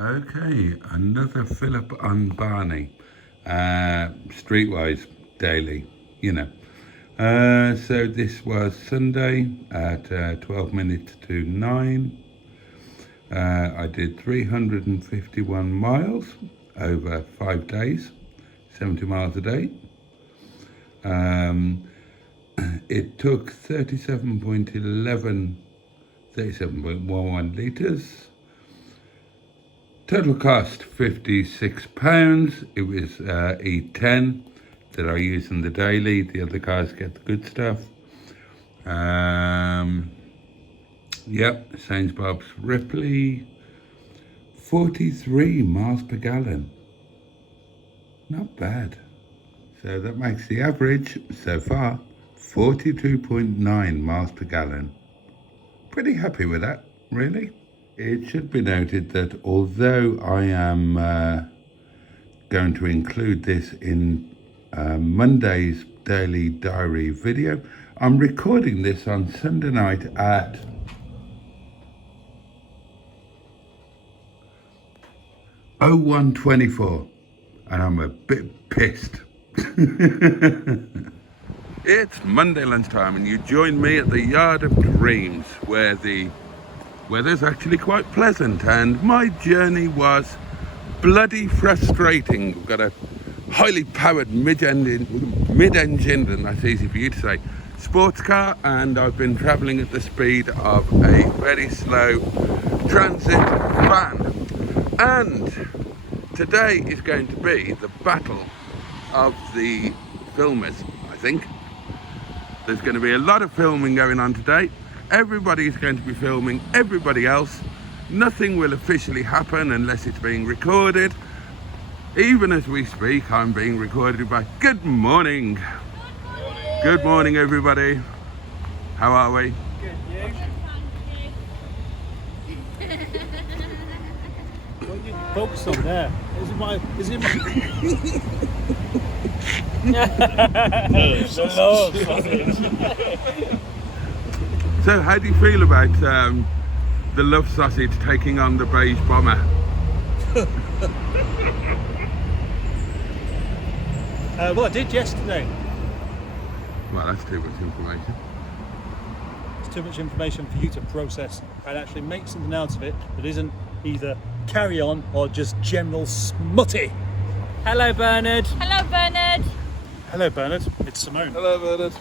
Okay, another fill up on Barney, streetwise daily, you know. So this was Sunday at 12 minutes to 9. I did 351 miles over 5 days, 70 miles a day. It took 37.11 litres. Total cost £56. It was E10 that I use in the daily. The other cars get the good stuff. Yep, St. Bob's Ripley, 43 miles per gallon. Not bad. So that makes the average so far 42.9 miles per gallon. Pretty happy with that, really. It should be noted that although I am going to include this in Monday's daily diary video, I'm recording this on Sunday night at 01:24, and I'm a bit pissed. It's Monday lunchtime and you join me at the Yard of Dreams, where the weather's actually quite pleasant, and my journey was bloody frustrating. We've got a highly powered mid-engine, and that's easy for you to say, sports car, and I've been travelling at the speed of a very slow transit van. And today is going to be the battle of the filmers, I think. There's going to be a lot of filming going on today. Everybody is going to be filming everybody else. Nothing will officially happen unless it's being recorded. Even as we speak, I'm being recorded by... Good morning. Good morning, everybody. How are we? Good, you? What are you focused on there? Is it my... So how do you feel about the Love Sausage taking on the Beige Bomber? Well, I did yesterday. Well, that's too much information. It's too much information for you to process and actually make something out of it that isn't either carry on or just general smutty. Hello, Bernard. Hello, Bernard. Hello, Bernard. It's Simone. Hello, Bernard.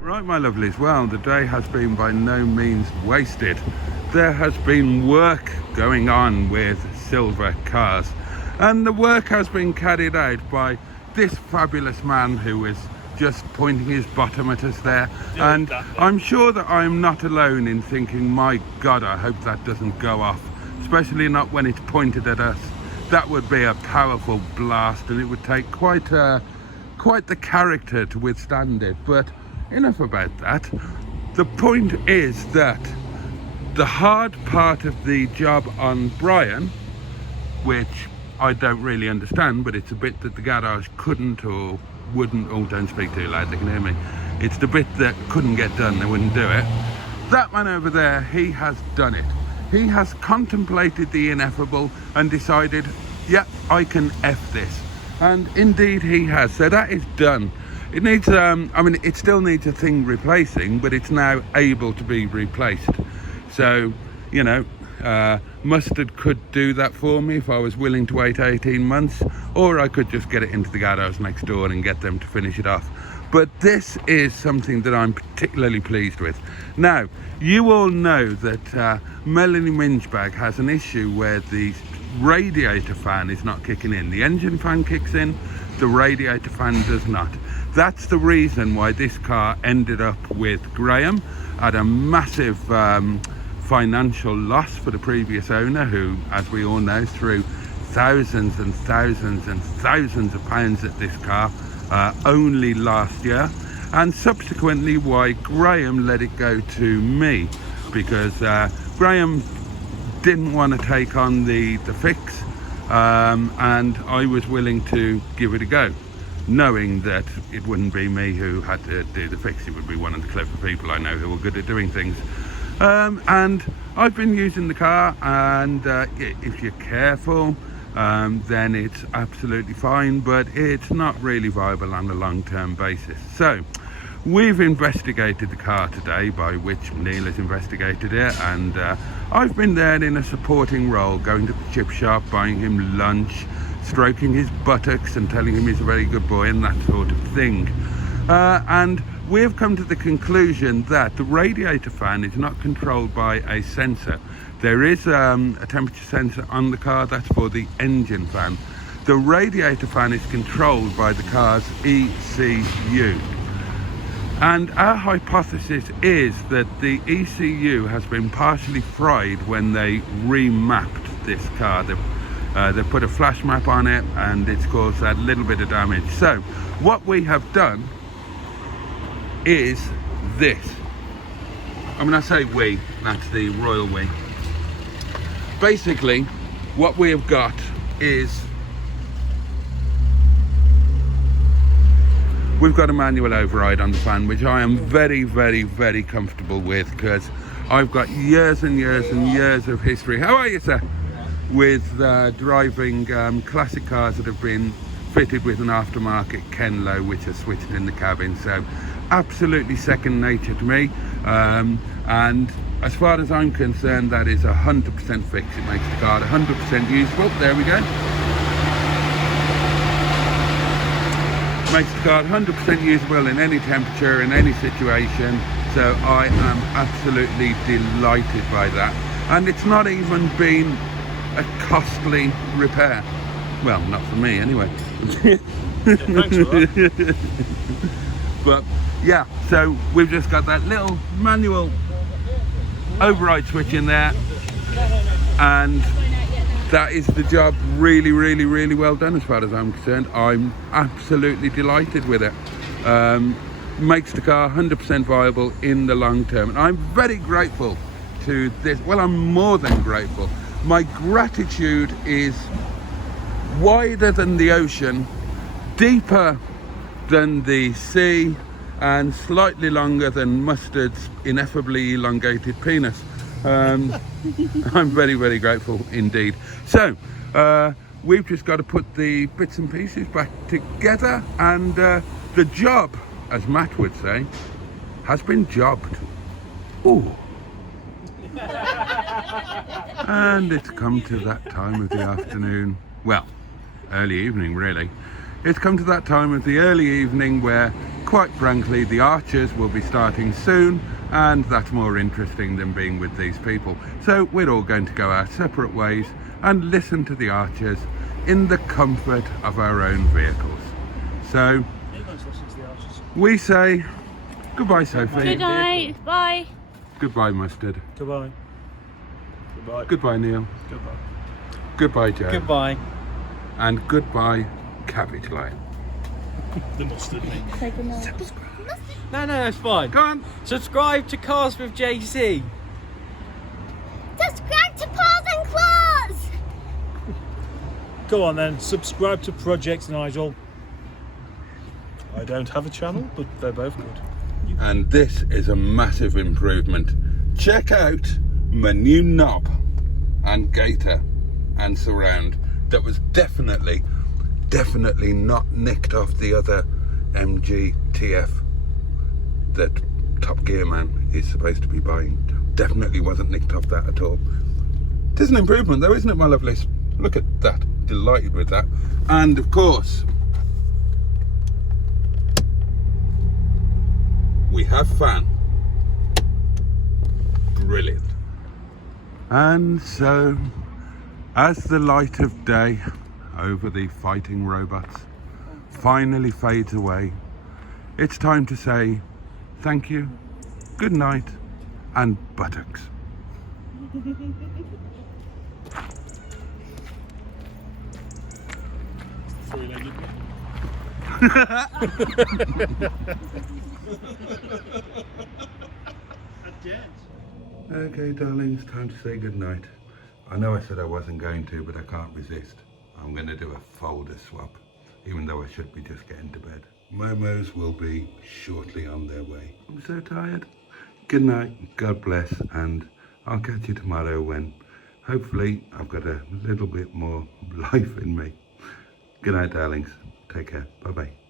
Right, my lovelies, well, the day has been by no means wasted. There has been work going on with silver cars, and the work has been carried out by this fabulous man who is just pointing his bottom at us there. And I'm sure that I'm not alone in thinking, my God, I hope that doesn't go off, especially not when it's pointed at us. That would be a powerful blast, and it would take quite the character to withstand it. But enough about that. The point is that the hard part of the job on Brian, which I don't really understand, but it's a bit that the garage couldn't or wouldn't, oh, don't speak too loud, they can hear me. It's the bit that couldn't get done, they wouldn't do it. That man over there, he has done it. He has contemplated the ineffable and decided, yeah, I can F this. And indeed he has. So that is done. It needs, it still needs a thing replacing, but it's now able to be replaced. So, you know, Mustard could do that for me if I was willing to wait 18 months, or I could just get it into the garage next door and get them to finish it off. But this is something that I'm particularly pleased with. Now, you all know that Melanie Minchbag has an issue where the radiator fan is not kicking in. The engine fan kicks in, the radiator fan does not. That's the reason why this car ended up with Graham at a massive financial loss for the previous owner, who, as we all know, threw thousands and thousands and thousands of pounds at this car only last year, and subsequently why Graham let it go to me, because Graham didn't want to take on the fix, and I was willing to give it a go, knowing that it wouldn't be me who had to do the fix. It would be one of the clever people I know who are good at doing things. And I've been using the car, and if you're careful, then it's absolutely fine, but it's not really viable on a long-term basis. So we've investigated the car today, by which Neil has investigated it, and I've been there in a supporting role, going to the chip shop, buying him lunch, stroking his buttocks and telling him he's a very good boy and that sort of thing. And we have come to the conclusion that the radiator fan is not controlled by a sensor. There is a temperature sensor on the car, that's for the engine fan. The radiator fan is controlled by the car's ECU. And our hypothesis is that the ECU has been partially fried when they remapped this car. They put a flash map on it, and it's caused that little bit of damage. So what we have done is this. I mean, I say we, that's the royal we. Basically, what we have got is we've got a manual override on the fan, which I am very, very, very comfortable with, because I've got years and years and years of history. How are you, sir? With driving classic cars that have been fitted with an aftermarket Kenlo, which are switched in the cabin. So absolutely second nature to me. And as far as I'm concerned, that is 100% fix. It makes the car 100% usable. There we go. Makes the car 100% usable in any temperature, in any situation. So I am absolutely delighted by that. And it's not even been a costly repair. Well, not for me anyway. Yeah, thanks for that. But yeah, so we've just got that little manual override switch in there, and that is the job. Really, really, really well done as far as I'm concerned. I'm absolutely delighted with it. Makes the car 100% viable in the long term, and I'm very grateful to this. Well, I'm more than grateful. My gratitude is wider than the ocean, deeper than the sea, and slightly longer than Mustard's ineffably elongated penis. I'm very, very grateful indeed. So we've just got to put the bits and pieces back together, and the job, as Matt would say, has been jobbed. Ooh. And it's come to that time of the afternoon, well, early evening really. It's come to that time of the early evening where, quite frankly, the archers will be starting soon, and that's more interesting than being with these people. So we're all going to go our separate ways and listen to the archers in the comfort of our own vehicles. So we say goodbye, Sophie. Good night. Bye. Goodbye, Mustard. Goodbye. Goodbye. Goodbye, Neil. Goodbye. Goodbye, Joe. Goodbye. And goodbye, Cabbage Light. The mustard, mate. Say good night. No, it's fine. Go on. Subscribe to Cars with JC. Subscribe to Paws and Claws! Go on then, subscribe to Project Nigel. I don't have a channel, but they're both good. And this is a massive improvement. Check out my new knob and gaiter and surround that was definitely not nicked off the other MGTF that Top Gear Man is supposed to be buying. Definitely wasn't nicked off that at all. It is an improvement though, isn't it, my lovelies? Look at that. Delighted with that. And of course, we have fan. Brilliant. And so, as the light of day over the fighting robots finally fades away, it's time to say thank you, good night, and buttocks. Three-legged. Okay, darling, it's time to say goodnight. I know I said I wasn't going to, but I can't resist. I'm going to do a folder swap, even though I should be just getting to bed. Momos will be shortly on their way. I'm so tired. Good night, God bless, and I'll catch you tomorrow when hopefully I've got a little bit more life in me. Good night, darlings. Take care. Bye-bye.